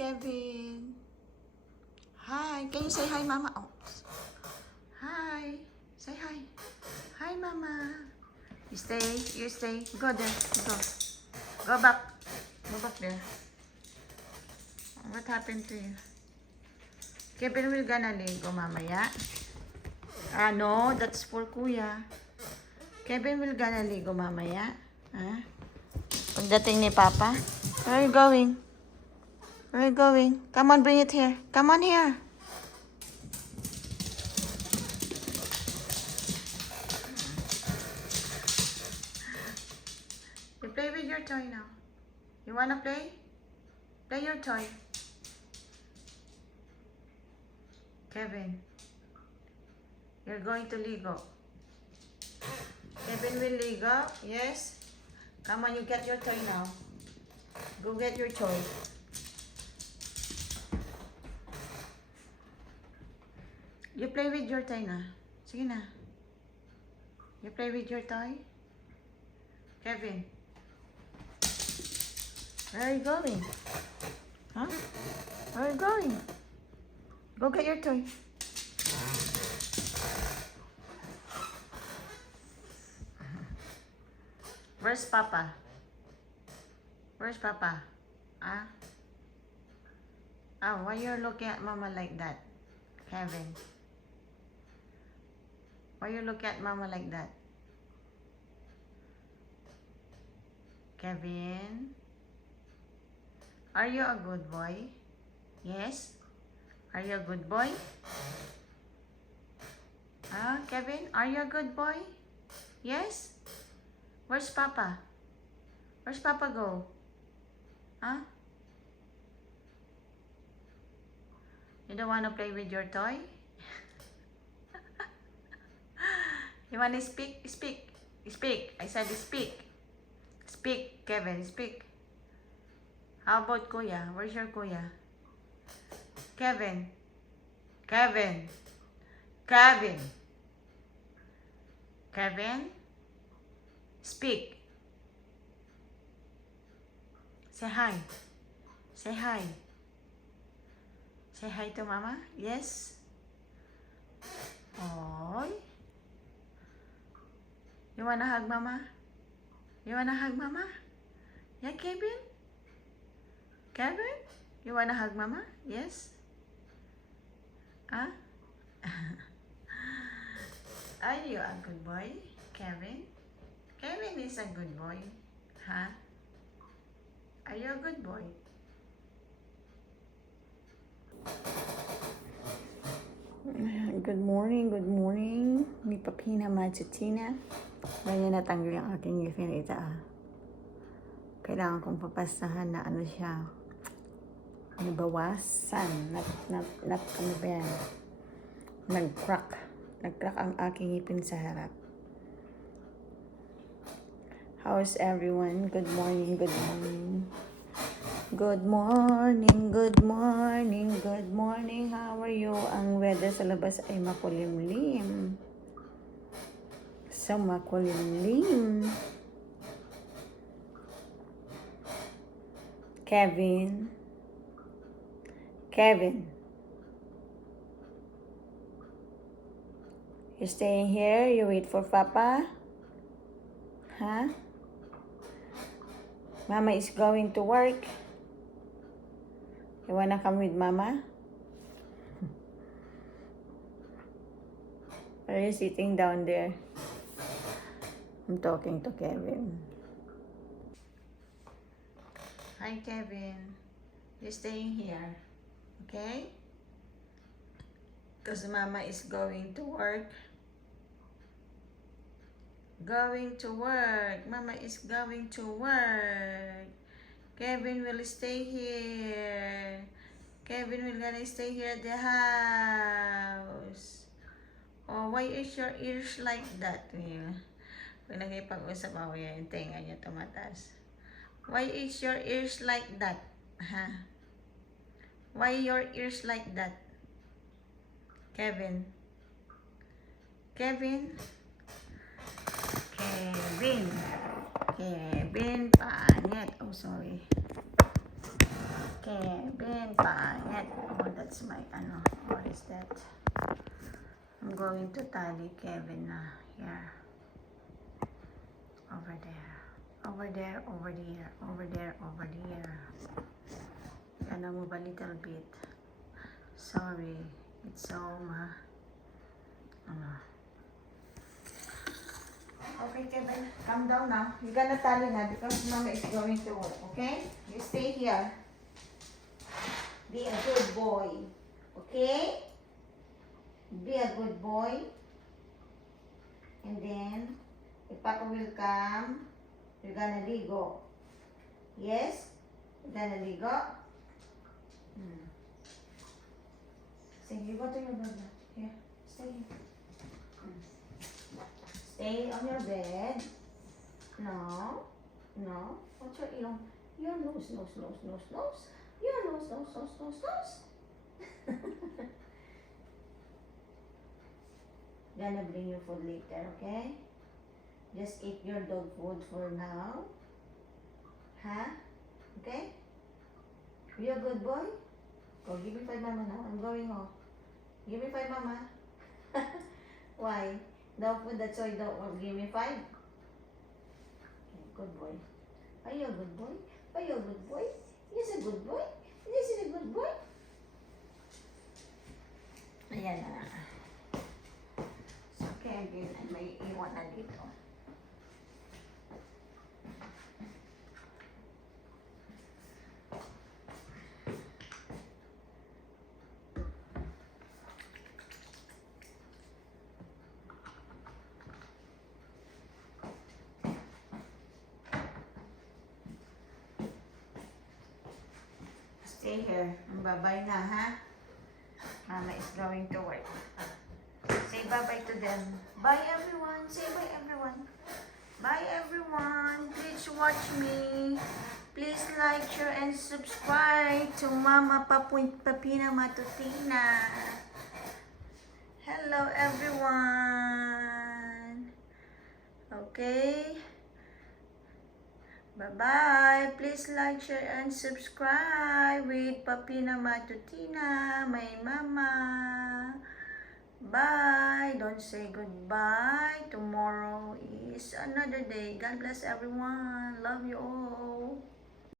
Kevin. Hi. Can you say hi, Mama? Oh. Hi. Say hi. Hi, Mama. You stay. You stay. Go there. Go. Go back. Go back there. What happened to you? Kevin will gonna ligo mamaya. Ah, no. That's for Kuya. Kevin will gonna ligo mamaya. Ha? Pagdating ni Papa. Where are you going? Where are you going? Come on, bring it here. Come on here. You play with your toy now. You wanna play? Play your toy. Kevin, you're going to ligo. Kevin will ligo. Yes? Come on, you get your toy now. Go get your toy. You play with your toy na. Sige na. You play with your toy? Kevin. Where are you going? Huh? Where are you going? Go get your toy. Where's Papa? Where's Papa? Ah? Oh, why you're looking at Mama like that? Kevin. Why you look at Mama like that? Kevin? Are you a good boy? Yes? Are you a good boy? Ah, Kevin? Are you a good boy? Yes? Where's Papa? Where's Papa go? Huh? You don't want to play with your toy? You want to speak? Speak. Speak. I said speak. Speak, Kevin. Speak. How about Kuya? Where's your Kuya? Kevin. Kevin. Kevin. Kevin. Speak. Say hi. Say hi. Say hi to Mama. Yes? Oh. You wanna hug Mama? You wanna hug Mama? Yeah, Kevin? Kevin? You wanna hug Mama? Yes? Huh? Are you a good boy, Kevin? Kevin is a good boy. Huh? Are you a good boy? Good morning, good morning. Ni Papina Machatina. Ganyan natanggal yung aking ngipin ito. Kailangan kong papasahan na ano siya. Nabawasan. Ano ba yan? Nag-crack. Nag-crack ang aking ngipin sa harap. How's everyone? Good morning, good morning. Good morning, good morning, good morning. How are you? Ang weather sa labas ay makulimlim. So makulimlim. Kevin. Kevin. You staying here? You wait for Papa? Huh? Mama is going to work. You wanna come with Mama? Or are you sitting down there? I'm talking to Kevin. Hi, Kevin. You're staying here, okay? Because Mama is going to work. Going to work. Mama is going to work. Kevin will stay here. Kevin will gonna stay here at the house. Oh, why is your ears like that? Pag nakipag-usap ako yan, tenga niya tumataas. Why is your ears like that? Huh? Why your ears like that? Kevin. Kevin. Kevin. Kevin, pangit. Oh, sorry. Kevin, That's my, what is that? I'm going to tally Kevin na here. Over there. Over there, over there, over there, over there. Gonna move a little bit. Sorry. It's so, Okay, Kevin, calm down now. You're gonna tally na because Mama is going to work, okay? You stay here. Be a good boy, okay? Be a good boy. And then, if Papa will come, you're gonna ligo. Yes? You're gonna ligo? Say, you go to your bed now. Here, stay here. Stay on your bed. No. No. What's your ear? Your nose, nose, nose, nose, nose. Your nose, nose, nose, nose, nose. Gonna bring you food later, okay? Just eat your dog food for now. Huh? Okay? You a good boy? Go, give me 5 mama now. I'm going home. Give me 5 mama. Why? Dog food, that's why you don't want give me 5? Okay, good boy. Are you a good boy? Are you a good boy? Yes, a good boy. This is a good boy. Ayan na. So, Kevin, ay may iwan na dito. Stay here. Bye-bye na, ha? Mama is going to work. Say bye-bye to them. Bye, everyone. Say bye, everyone. Bye, everyone. Please watch me. Please like, share, and subscribe to Mama Papina Matutina. Hello, everyone. Okay. Bye-bye. Please like, share, and subscribe with Papina Matutina, my mama. Bye. Don't say goodbye. Tomorrow is another day. God bless everyone. Love you all.